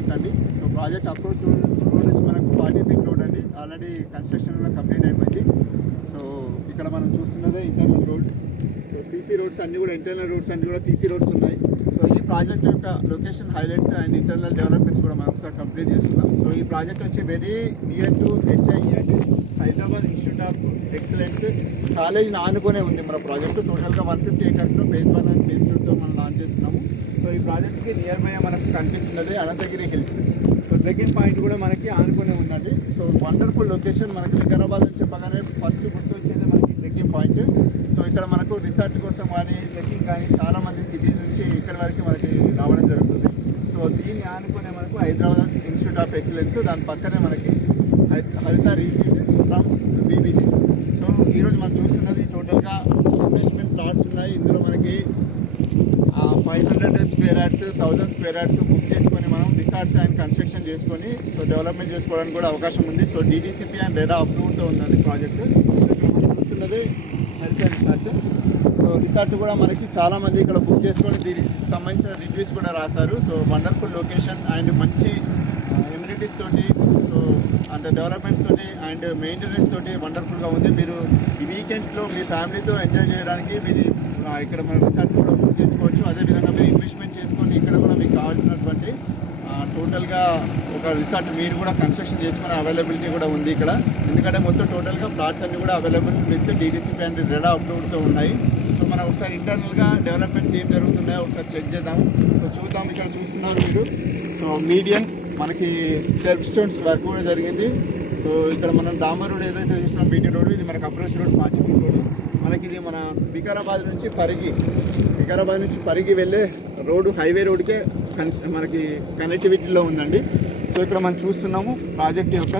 Project అండి. So project approach road వచ్చి మనకు 40 ఫీట్ రోడ్ అండి. ఆల్రెడీ కన్స్ట్రక్షన్ కూడా కంప్లీట్ అయిపోయింది. సో ఇక్కడ మనం చూస్తున్నదే internal road. So CC roads అన్నీ కూడా, ఇంటర్నల్ రోడ్స్ అన్నీ కూడా సీసీ రోడ్స్ ఉన్నాయి. సో ఈ ప్రాజెక్ట్ యొక్క location highlights and internal developments కూడా మనం ఒకసారి కంప్లీట్ చేసుకుందాం. సో ఈ ప్రాజెక్ట్ వచ్చి వెరీ నియర్ టు HIE అండి, హైదరాబాద్ ఇన్స్టిట్యూట్ ఆఫ్ ఎక్సలెన్స్ కాలేజీని ఆనుకునే ఉంది మన ప్రాజెక్టు. టోటల్గా 150 ఏకర్స్లో ఫేజ్ 1 అండ్ ఫేజ్ 2తో మనం లాంచ్ చేస్తున్నాము. సో ఈ ప్రాజెక్ట్కి నియర్ బై మనకు కనిపిస్తున్నది Ananthagiri hills. So trekking point కూడా మనకి ఆనుకునే ఉందండి. So wonderful location. మనకి వికారాబాద్ అని చెప్పగానే ఫస్ట్ గుర్తు వచ్చేది మనకి ట్రెక్కింగ్ పాయింట్. సో ఇక్కడ మనకు రిసార్ట్ కోసం కానీ ట్రెక్కింగ్ కానీ చాలామంది సిటీ నుంచి ఇక్కడ వరకు మనకి రావడం జరుగుతుంది. సో దీన్ని ఆనుకునే మనకు హైదరాబాద్ ఇన్స్టిట్యూట్ ఆఫ్ ఎక్సలెన్స్, దాని పక్కనే మనకి హరిత రీఫీల్డ్ ఫ్రమ్ BBG. సో ఈరోజు మనం చూస్తున్నది టోటల్గా ఇన్వెస్ట్మెంట్ ప్లాట్స్ ఉన్నాయి. ఇందులో మనకి 500 square yards, 1000 square yards book చేసుకొని మనం రిసార్ట్స్ అండ్ కన్స్ట్రక్షన్ చేసుకొని సో డెవలప్మెంట్ చేసుకోవడానికి కూడా అవకాశం ఉంది. సో DDCP అండ్ రెరా అప్రూవ్డ్తో ఉందండి ప్రాజెక్టు. మనం చూస్తున్నది హరిత రిసార్ట్. సో రిసార్ట్ కూడా మనకి చాలామంది ఇక్కడ బుక్ చేసుకొని దీనికి సంబంధించిన రివ్యూస్ కూడా రాశారు. సో వండర్ఫుల్ లొకేషన్ అండ్ మంచి ఎమ్యూనిటీస్ తోటి, సో అంటే డెవలప్మెంట్స్ తోటి అండ్ మెయింటెనెన్స్ తోటి వండర్ఫుల్గా ఉంది. మీరు ఈ వీకెండ్స్లో మీ ఫ్యామిలీతో ఎంజాయ్ చేయడానికి మీరు ఇక్కడ మన రిసార్ట్ కూడా బుక్ చేసుకోవచ్చు. అదేవిధంగా మీరు ఇన్వెస్ట్మెంట్ చేసుకొని ఇక్కడ కూడా మీకు కావాల్సినటువంటి టోటల్గా ఒక రిసార్ట్ మీరు కూడా కన్స్ట్రక్షన్ చేసుకునే అవైలబిలిటీ కూడా ఉంది ఇక్కడ. ఎందుకంటే మొత్తం టోటల్గా ప్లాట్స్ అన్నీ కూడా available with DDCP and RERA అప్రూవ్డ్తో ఉన్నాయి. సో మనం ఒకసారి ఇంటర్నల్గా డెవలప్మెంట్స్ ఏం జరుగుతున్నాయో ఒకసారి చెక్ చేద్దాం. సో చూద్దాం. ఇక్కడ చూస్తున్నారు మీరు. సో మీడియం మనకి కర్బ్ స్టోన్స్ వర్క్ కూడా జరిగింది. సో ఇక్కడ మనం డాంబర్ రోడ్ ఏదైతే చూస్తున్నాం BT రోడ్, ఇది మనకు అప్రోచ్ రోడ్ 40 ఫీట్ రోడ్. మనకి ఇది మన వికారాబాద్ నుంచి పరిగి వెళ్ళే రోడ్డు, హైవే రోడ్కే మనకి కనెక్టివిటీలో ఉందండి. సో ఇక్కడ మనం చూస్తున్నాము ప్రాజెక్ట్ యొక్క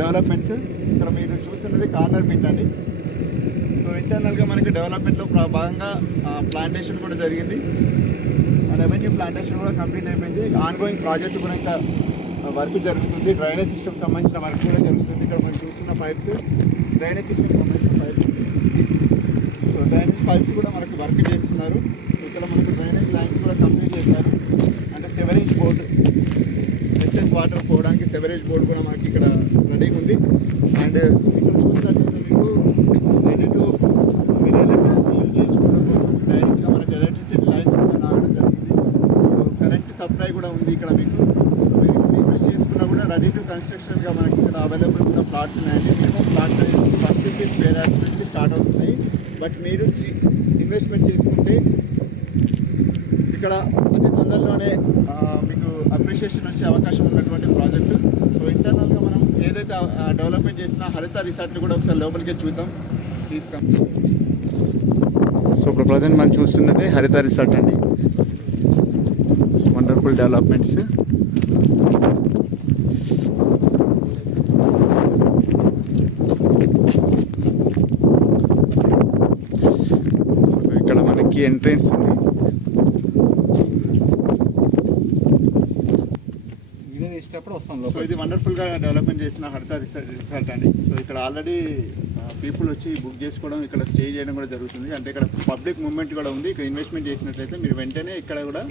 డెవలప్మెంట్స్. ఇక్కడ మీరు చూస్తున్నది కార్నర్ బిట్ అండి. సో ఇంటర్నల్గా మనకి డెవలప్మెంట్లో భాగంగా ప్లాంటేషన్ కూడా జరిగింది. రెవెన్యూ ప్లాంటేషన్ కూడా కంప్లీట్ అయిపోయింది. ఆన్గోయింగ్ ప్రాజెక్ట్ కూడా ఇంకా వర్క్ జరుగుతుంది. డ్రైనేజ్ సిస్టమ్ సంబంధించిన వర్క్ కూడా జరుగుతుంది. ఇక్కడ మనం చూస్తున్న పైప్స్ డ్రైనేజ్ సిస్టమ్ సంబంధించిన పైప్స్. సో డ్రైనేజ్ పైప్స్ కూడా మనకి వర్క్ చేస్తున్నారు. ఇక్కడ మనకు డ్రైనేజ్ లైన్స్ కూడా కంప్లీట్ చేశారు. అంటే సెవరేజ్ బోర్డు, ఎక్సెస్ వాటర్ పోవడానికి సెవరేజ్ బోర్డు కూడా మనకి ఇక్కడ రెడీగా ఉంది. అండ్ ఇక్కడ చూసినట్లయితే మీకు రెడీ టు మీరు ఎలక్ట్రిసిటీ యూజ్ చేసుకోవడం కోసం డైరెక్ట్గా మనకి ఎలక్ట్రిసిటీ లైన్స్ కూడా రావడం జరిగింది. కరెంట్ సప్లై కూడా ఉంది ఇక్కడ మీకు. సో మీరు ఇన్వెస్ట్ చేసుకున్నా కూడా రెడీ టు కన్స్ట్రక్షన్గా మనకి ఇక్కడ అవైలబుల్ ఉన్న ప్లాట్స్ ఉన్నాయండి. మేము ప్లాట్స్ 150 స్క్వేర్ యార్డ్స్ నుంచి స్టార్ట్ అవుతున్నాయి. బట్ మీరు ఇన్వెస్ట్మెంట్ చేసుకుంటే ఇక్కడ అతి తొందరలోనే మీకు అప్రిషియేషన్ వచ్చే అవకాశం ఉన్నటువంటి ప్రాజెక్టు. సో ఇంటర్నల్గా మనం ఏదైతే డెవలప్మెంట్ చేసినా హరిత రిసార్ట్లు కూడా ఒకసారి లోపలికి చూద్దాం. తీసుకు సో ఇప్పుడు ప్రజెంట్ మనం చూస్తున్నది హరిత రిసార్ట్ అండి. Wonderful developments. సో ఇక్కడ మనకి ఎంట్రెన్స్ ఉంది. సో ఇది వండర్ఫుల్గా డెవలప్మెంట్ చేసిన హరిత రిసార్ట్ అండి. సో ఇక్కడ ఆల్రెడీ పీపుల్ వచ్చి బుక్ చేసుకోవడం, ఇక్కడ స్టే చేయడం కూడా జరుగుతుంది. అంటే ఇక్కడ పబ్లిక్ మూవ్మెంట్ కూడా ఉంది. ఇక్కడ ఇన్వెస్ట్మెంట్ చేసినట్లయితే మీరు వెంటనే ఇక్కడ కూడా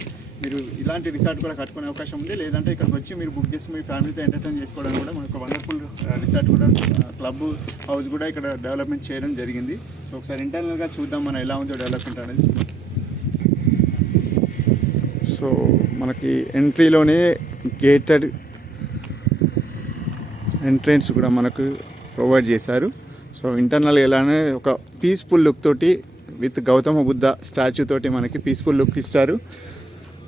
మీరు ఇలాంటి రిసార్ట్ కూడా కట్టుకునే అవకాశం ఉంది. లేదంటే ఇక్కడికి వచ్చి మీరు బుక్ చేసి మీ ఫ్యామిలీతో ఎంటర్టైన్ చేసుకోవడానికి కూడా మనకు వండర్ఫుల్ రిసార్ట్ కూడా, క్లబ్ హౌస్ కూడా ఇక్కడ డెవలప్మెంట్ చేయడం జరిగింది. సో ఒకసారి ఇంటర్నల్గా చూద్దాం మనం ఎలా ఉందో డెవలప్మెంట్ అనేది. సో మనకి ఎంట్రీలోనే గేటెడ్ ఎంట్రెన్స్ కూడా మనకు ప్రొవైడ్ చేశారు. సో ఇంటర్నల్ ఎలానే ఒక పీస్ఫుల్ లుక్ తోటి విత్ గౌతమ బుద్ధ స్టాచ్యూ తోటి మనకి పీస్ఫుల్ లుక్ ఇచ్చారు.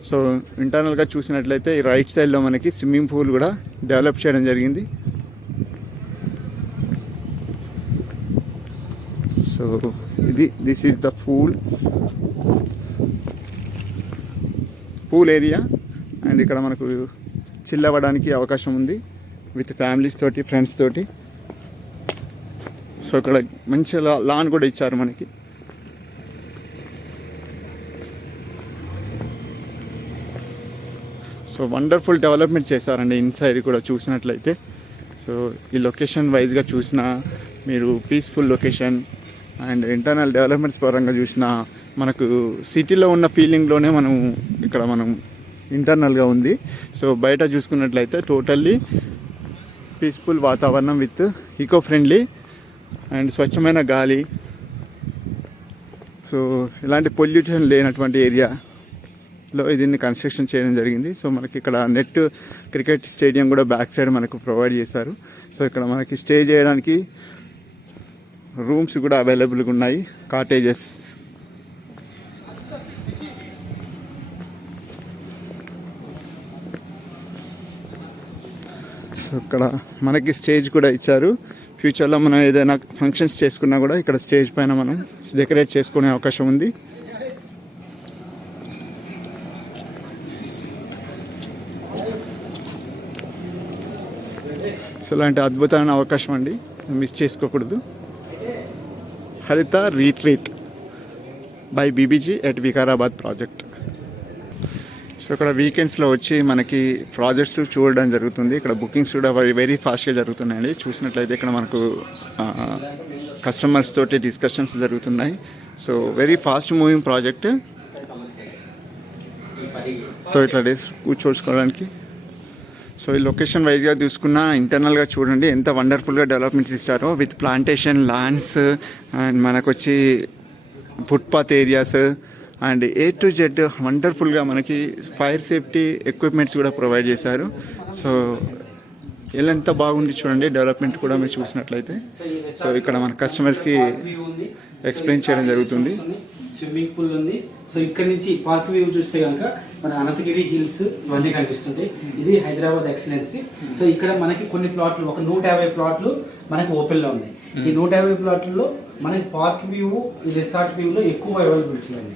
సో ఇంటర్నల్గా చూసినట్లయితే ఈ రైట్ సైడ్లో మనకి స్విమ్మింగ్ పూల్ కూడా డెవలప్ చేయడం జరిగింది. So this is the pool area. And ఇక్కడ మనకు చిల్ అవ్వడానికి అవకాశం ఉంది విత్ ఫ్యామిలీస్ తోటి, ఫ్రెండ్స్ తోటి. సో ఇక్కడ మంచి లాన్ కూడా ఇచ్చారు మనకి. సో వండర్ఫుల్ డెవలప్మెంట్ చేశారండి ఇన్సైడ్ కూడా చూసినట్లయితే. సో ఈ లొకేషన్ వైజ్గా చూసిన మీరు peaceful location and internal developments పరంగా చూసిన మనకు సిటీలో ఉన్న ఫీలింగ్లోనే మనం ఇంటర్నల్గా ఉంది. సో బయట చూసుకున్నట్లయితే టోటల్లీ పీస్ఫుల్ వాతావరణం విత్ ఈకో ఫ్రెండ్లీ అండ్ స్వచ్ఛమైన గాలి. సో ఇలాంటి పొల్యూషన్ లేనటువంటి ఏరియాలో దీన్ని కన్స్ట్రక్షన్ చేయడం జరిగింది. సో మనకి ఇక్కడ నెట్ క్రికెట్ స్టేడియం కూడా బ్యాక్ సైడ్ మనకు ప్రొవైడ్ చేశారు. సో ఇక్కడ మనకి స్టే చేయడానికి రూమ్స్ కూడా అవైలబుల్గా ఉన్నాయి, కాటేజెస్. సో ఇక్కడ మనకి స్టేజ్ కూడా ఇచ్చారు. ఫ్యూచర్లో మనం ఏదైనా ఫంక్షన్స్ చేసుకున్నా కూడా ఇక్కడ స్టేజ్ పైన మనం డెకరేట్ చేసుకునే అవకాశం ఉంది. సో ఇలాంటి అద్భుతమైన అవకాశం అండి, మిస్ చేసుకోకూడదు. హరిత retreat by BBG at Vikarabad project. So ఇక్కడ వీకెండ్స్లో వచ్చి మనకి ప్రాజెక్ట్స్ చూడడం జరుగుతుంది. ఇక్కడ బుకింగ్స్ కూడా వెరీ ఫాస్ట్గా జరుగుతున్నాయండి. చూసినట్లయితే ఇక్కడ మనకు కస్టమర్స్ తోటి డిస్కషన్స్ జరుగుతున్నాయి. So very fast moving project. So ఇట్లా కూర్చోసుకోవడానికి. సో ఈ లొకేషన్ వైజ్గా చూసుకున్నా ఇంటర్నల్గా చూడండి ఎంత వండర్ఫుల్గా డెవలప్మెంట్ ఇస్తారో విత్ ప్లాంటేషన్ ల్యాండ్స్ అండ్ మనకు వచ్చి footpath areas and A to Z వండర్ఫుల్గా మనకి ఫైర్ సేఫ్టీ ఎక్విప్మెంట్స్ కూడా ప్రొవైడ్ చేశారు. సో ఇలా ఎంత బాగుంది చూడండి డెవలప్మెంట్ కూడా మీరు చూసినట్లయితే. సో ఇక్కడ మన కస్టమర్స్కి ఎక్స్ప్లెయిన్ చేయడం జరుగుతుంది. స్విమ్మింగ్ పూల్ ఉంది. సో ఇక్కడ నుంచి పార్క్ వ్యూ చూస్తే కనుక మన అనంతగిరి హిల్స్ ఇవన్నీ కనిపిస్తుంటాయి. ఇది హైదరాబాద్ ఎక్సలెన్సీ. సో ఇక్కడ మనకి కొన్ని ప్లాట్లు, ఒక 150 ప్లాట్లు మనకి ఓపెన్లో ఉన్నాయి. ఈ 150 ప్లాట్లలో మనకి పార్క్ వ్యూ, రిసార్ట్ వ్యూలో ఎక్కువ అవైలబిలిటీ ఉంది.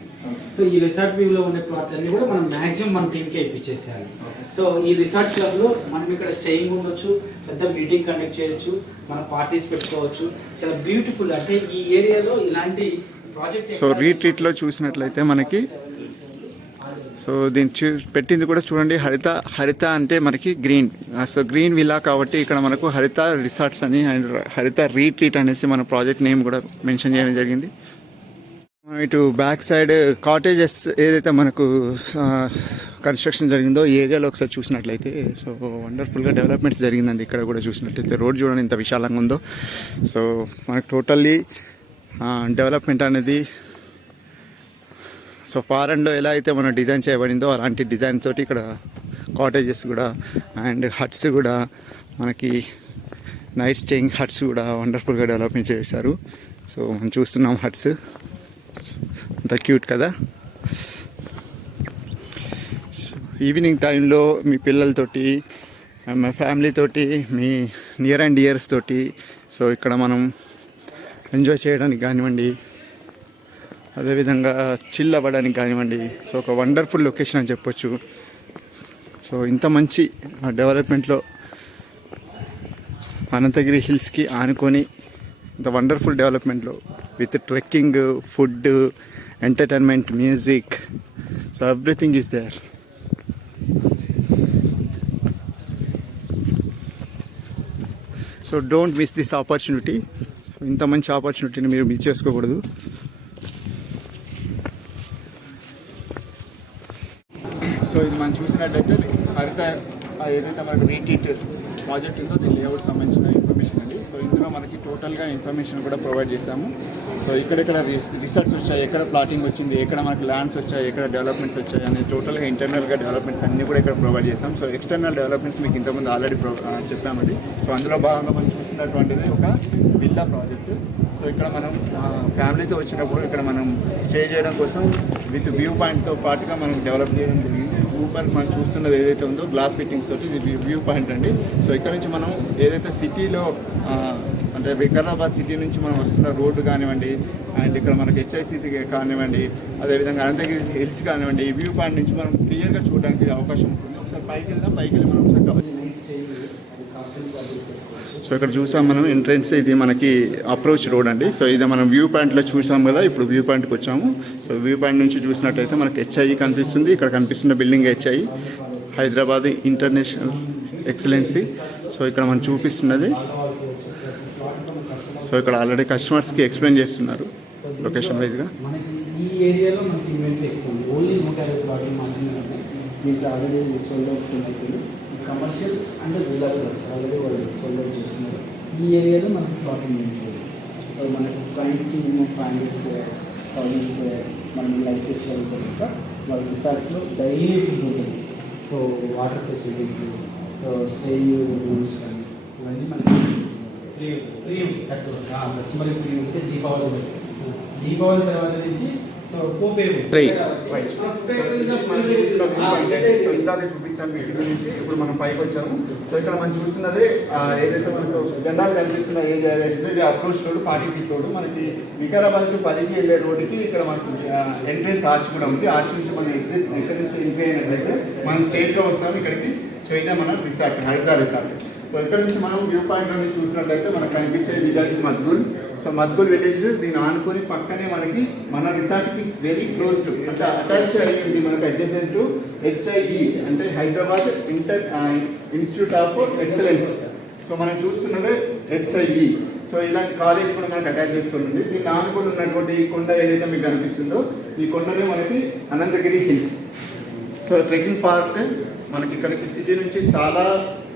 సో ఈ రిసార్ట్ వ్యూలో ఉండే ప్లాట్లు అన్ని కూడా మనం మాక్సిమం మన టీంకే ఇప్పించేసేయాలి. సో ఈ రిసార్ట్ క్లబ్లో మనం ఇక్కడ స్టేయింగ్ ఉండొచ్చు, పెద్ద మీటింగ్ కండక్ట్ చేయొచ్చు, మన పార్టీస్ పెట్టుకోవచ్చు. చాలా బ్యూటిఫుల్. అంటే ఈ ఏరియాలో ఇలాంటి ప్రాజెక్ట్. సో రీట్రీట్లో చూసినట్లయితే మనకి సో దీన్ని పెట్టింది కూడా చూడండి హరిత అంటే మనకి గ్రీన్. సో గ్రీన్ విలా కాబట్టి ఇక్కడ మనకు హరిత రిసార్ట్స్ అని అండ్ హరిత రీట్రీట్ అనేసి మన ప్రాజెక్ట్ నేమ్ కూడా మెన్షన్ చేయడం జరిగింది. ఇటు బ్యాక్ సైడ్ కాటేజెస్ ఏదైతే మనకు కన్స్ట్రక్షన్ జరిగిందో ఈ ఏరియాలో ఒకసారి చూసినట్లయితే సో వండర్ఫుల్గా డెవలప్మెంట్స్ జరిగిందండి. ఇక్కడ కూడా చూసినట్లయితే రోడ్ చూడండి ఎంత విశాలంగా ఉందో. సో మనకు టోటల్లీ డెవలప్మెంట్ అనేది సో ఫారెన్లో ఎలా అయితే మనం డిజైన్ చేయబడిందో అలాంటి డిజైన్ తోటి ఇక్కడ కాటేజెస్ కూడా అండ్ హట్స్ కూడా మనకి నైట్ స్టేయింగ్ హట్స్ కూడా వండర్ఫుల్గా డెవలప్మెంట్ చేశారు. సో మనం చూస్తున్నాం హట్స్ అంత క్యూట్ కదా. ఈవినింగ్ టైంలో మీ పిల్లలతోటి, మీ ఫ్యామిలీతోటి, మీ నియర్ అండ్ డియర్స్ తోటి సో ఇక్కడ మనం ఎంజాయ్ చేయడానికి కానివ్వండి, అదేవిధంగా చిల్ అవ్వడానికి కానివ్వండి. సో ఒక వండర్ఫుల్ లొకేషన్ అని చెప్పొచ్చు. సో ఇంత మంచి డెవలప్మెంట్లో అనంతగిరి హిల్స్కి ఆనుకొని ఇంత వండర్ఫుల్ డెవలప్మెంట్లో with trekking, food, entertainment, music, so everything is there. So don't miss this opportunity. ఇంత మంచి ఆపర్చునిటీని మీరు మిస్ చేసుకోకూడదు. సో ఇది మనం చూసినట్టయితే హరిత ఏదైతే మనకు రీట్రీట్ ప్రాజెక్ట్ ఉందో దీని లేఅవుట్ సంబంధించిన ఇన్ఫర్మేషన్ అండి. సో ఇందులో మనకి టోటల్గా ఇన్ఫర్మేషన్ కూడా ప్రొవైడ్ చేశాము. సో ఎక్కడెక్కడ రిసార్ట్స్ వచ్చాయి, ఎక్కడ ప్లాటింగ్ వచ్చింది, ఎక్కడ మనకి ల్యాండ్స్ వచ్చాయి, ఎక్కడ డెవలప్మెంట్స్ వచ్చాయి అనేది టోటల్గా ఇంటర్నల్గా డెవలప్మెంట్స్ అన్నీ కూడా ఇక్కడ ప్రొవైడ్ చేస్తాం. సో ఎక్స్టర్నల్ డెవలప్మెంట్స్ మీకు ఇంతకుముందు ఆల్రెడీ చెప్పామండి. సో అందులో భాగంగా మనం చూసినటువంటిది ఒక విల్లా ప్రాజెక్టు. సో ఇక్కడ మనం ఫ్యామిలీతో వచ్చినప్పుడు ఇక్కడ మనం స్టే చేయడం కోసం విత్ వ్యూ పాయింట్తో పాటుగా మనం డెవలప్ చేయడం జరిగింది. సూపర్ మనం చూస్తున్నది ఏదైతే ఉందో గ్లాస్ ఫిట్టింగ్స్ తోటి ఇది వ్యూ పాయింట్ అండి. సో ఇక్కడ నుంచి మనం ఏదైతే సిటీలో అంటే వికారాబాద్ సిటీ నుంచి మనం వస్తున్న రోడ్డు కానివ్వండి అండ్ ఇక్కడ మనకి HICC కానివ్వండి, అదేవిధంగా అనంతగిరి హిల్స్ కానివ్వండి, ఈ వ్యూ పాయింట్ నుంచి మనం క్లియర్గా చూడడానికి అవకాశం ఉంటుంది. ఒకసారి పైకి వెళ్ళి మనం ఒకసారి కవర్. సో ఇక్కడ చూసాం మనం ఎంట్రెన్స్, ఇది మనకి అప్రోచ్ రోడ్ అండి. సో ఇది మనం వ్యూ పాయింట్లో చూసాం కదా, ఇప్పుడు వ్యూ పాయింట్కి వచ్చాము. సో వ్యూ పాయింట్ నుంచి చూసినట్టయితే మనకి HI కనిపిస్తుంది. ఇక్కడ కనిపిస్తున్న building HI Hyderabad international excellency. So ఇక్కడ మనం చూపిస్తున్నది. సో ఇక్కడ ఆల్రెడీ కస్టమర్స్కి ఎక్స్ప్లెయిన్ చేస్తున్నారు లొకేషన్ వైజ్గా. ఈ ఏరియాలో మనకి ఈవెంట్ ఎక్కువ ఓన్లీ 150 ప్లాట్లు మాత్రమే. దీంట్లో ఆల్రెడీ సోల్డ్ అవుట్ అయిపోయింది. కమర్షియల్ అండ్ విల్లాస్ ఆల్రెడీ వాళ్ళు సోల్డ్ అవుట్ చేస్తున్నారు. ఈ ఏరియాలో మనకి ప్లాటింగ్ ఉంటుంది. సో మనకి ప్రైస్ మినిమం 500 స్క్వేర్స్ 1000 స్క్వేర్స్ మనం లైఫ్ ఇచ్చేయాలి కనుక వాళ్ళ రిసార్ట్స్లో డైలీ ఫుడ్ ఉంటుంది. So water facilities, so staying rooms కానీ ఇవన్నీ మనకి ఫ్రీ ఉంటుంది. కస్టమర్ ఫ్రీ ఉంటే దీపావళి తర్వాత నుంచి సో పోపే ఇందాక చూపించాను వీటి గురించి. ఇప్పుడు మనం పైకి వచ్చాము. సో ఇక్కడ మనం చూస్తున్నదే ఏదైతే మనకు జెండాలు కనిపిస్తున్న ఏరియా ఏదైతే ఇది అప్రోచ్ రోడ్ 40 ఫీట్ రోడ్. మనకి వికారాబాద్ టు 10కి వెళ్ళే రోడ్డుకి ఇక్కడ మనకు ఎంట్రెన్స్ ఆర్చ్ కూడా ఉంది. ఆర్చ్ నుంచి మనం ఇక్కడ నుంచి ఎంట్రీ అయినట్లయితే మనం స్ట్రేట్గా వస్తాము ఇక్కడికి. సో ఇదే మన రిసార్ట్, హరిత రిసార్ట్. సో ఇక్కడ నుంచి మనం వ్యూ పాయింట్ నుంచి చూసినట్లయితే మనకు కనిపించేది village Madgul. So Madgul village దీన్ని ఆనుకొని పక్కనే మనకి మన రిసార్ట్కి వెరీ క్లోజ్ టు అంటే అటాచ్ అయ్యింది మనకు అడ్జసెంట్ టు HIE అంటే Hyderabad institute of excellence. So మనం చూస్తున్నదే HIE. సో ఇలాంటి కాలేజ్ కూడా మనకు అటాచ్ చేసుకుని ఉంది. దీన్ని ఆనుకొని ఉన్నటువంటి ఈ కొండ ఏదైతే మీకు కనిపిస్తుందో ఈ కొండనే మనకి Ananthagiri hills. So trekking park మనకి ఇక్కడికి సిటీ నుంచి చాలా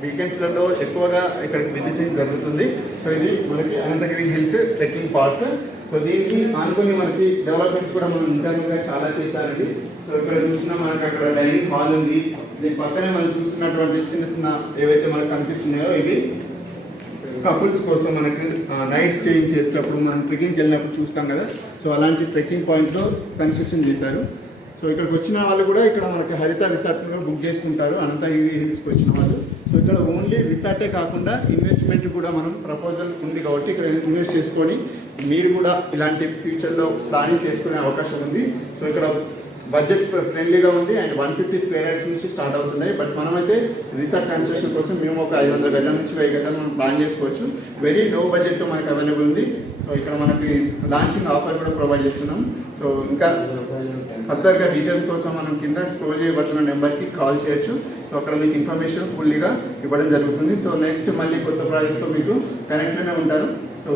వీకెండ్స్లలో ఎక్కువగా ఇక్కడికి విజిటింగ్ జరుగుతుంది. సో ఇది మనకి Ananthagiri hills trekking park. So దీనికి ఆనుకొని మనకి డెవలప్మెంట్స్ కూడా మనం ఇంటర్నల్గా చాలా చేశారండి. సో ఇక్కడ చూసినా మనకి అక్కడ డైనింగ్ హాల్ ఉంది. దీని పక్కనే మనం చూస్తున్నటువంటి చిన్న చిన్న ఏవైతే మనకు కనిపిస్తున్నాయో ఇవి కపుల్స్ కోసం మనకి నైట్ స్టేయింగ్ చేసేటప్పుడు మనం ట్రెక్కింగ్కి వెళ్ళినప్పుడు చూస్తాం కదా. సో అలాంటి ట్రెక్కింగ్ పాయింట్లో కన్స్ట్రక్షన్ చేశారు. సో ఇక్కడికి వచ్చిన వాళ్ళు కూడా ఇక్కడ మనకి హరిత రిసార్ట్లో బుక్ చేసుకుంటారు అనంతగిరి హిల్స్కి వచ్చిన వాళ్ళు. సో ఇక్కడ ఓన్లీ రిసార్టే కాకుండా ఇన్వెస్ట్మెంట్ కూడా మనం ప్రపోజల్ ఉంది కాబట్టి ఇక్కడ ఇన్వెస్ట్ చేసుకొని మీరు కూడా ఇలాంటి ఫ్యూచర్లో ప్లానింగ్ చేసుకునే అవకాశం ఉంది. సో ఇక్కడ బడ్జెట్ ఫ్రెండ్లీగా ఉంది అండ్ 150 స్క్వేర్ యార్డ్స్ నుంచి స్టార్ట్ అవుతున్నాయి. బట్ మనమైతే రిసార్ట్ కన్స్ట్రక్షన్ కోసం మేము ఒక 500 గజాల నుంచి 1000 గజాలు మనం ప్లాన్ చేసుకోవచ్చు. వెరీ లో బడ్జెట్తో మనకి అవైలబుల్ ఉంది. సో ఇక్కడ మనకి లాంచింగ్ ఆఫర్ కూడా ప్రొవైడ్ చేస్తున్నాం. సో ఇంకా ఫర్దర్గా డీటెయిల్స్ కోసం మనం కింద స్క్రోల్ చేయబడుతున్న నెంబర్కి కాల్ చేయొచ్చు. సో అక్కడ మీకు ఇన్ఫర్మేషన్ ఫుల్లీగా ఇవ్వడం జరుగుతుంది. సో నెక్స్ట్ మళ్ళీ కొత్త ప్రాజెక్ట్స్తో మీకు కనెక్ట్లోనే ఉంటారు. సో